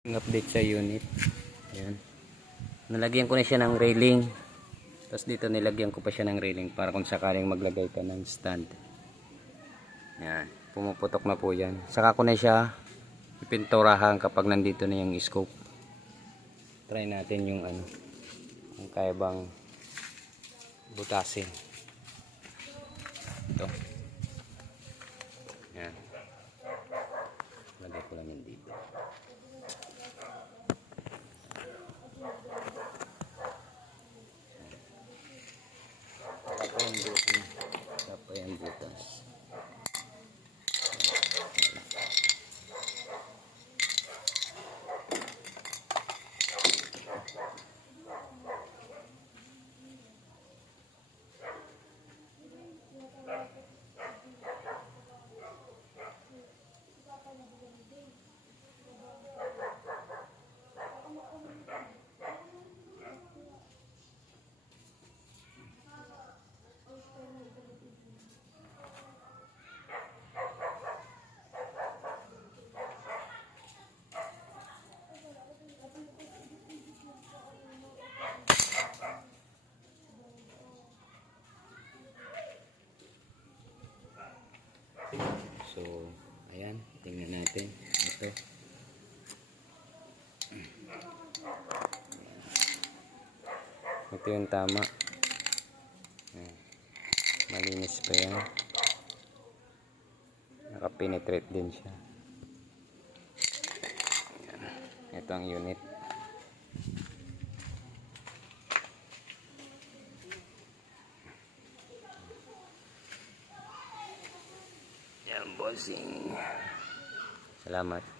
Update sa unit. Ayan. Nalagyan ko na siya ng railing. Tapos dito nilagyan ko pa siya ng railing para kung sakaling maglagay ka ng stand. Ayan. Pumuputok na po yan. Saka ko na siya ipinturahan kapag nandito na yung scope. Try natin yung ano. Kung kaya bang butasin. Ito. Ayan. Lagay ko lang yun dito. Tapos yung butas. So, ayan, tingnan natin ito. Ito yung tama. Malinis pa yan. Nakapenetrate din siya. Ayan. Ito ang unit. Yan, bossing. Salamat.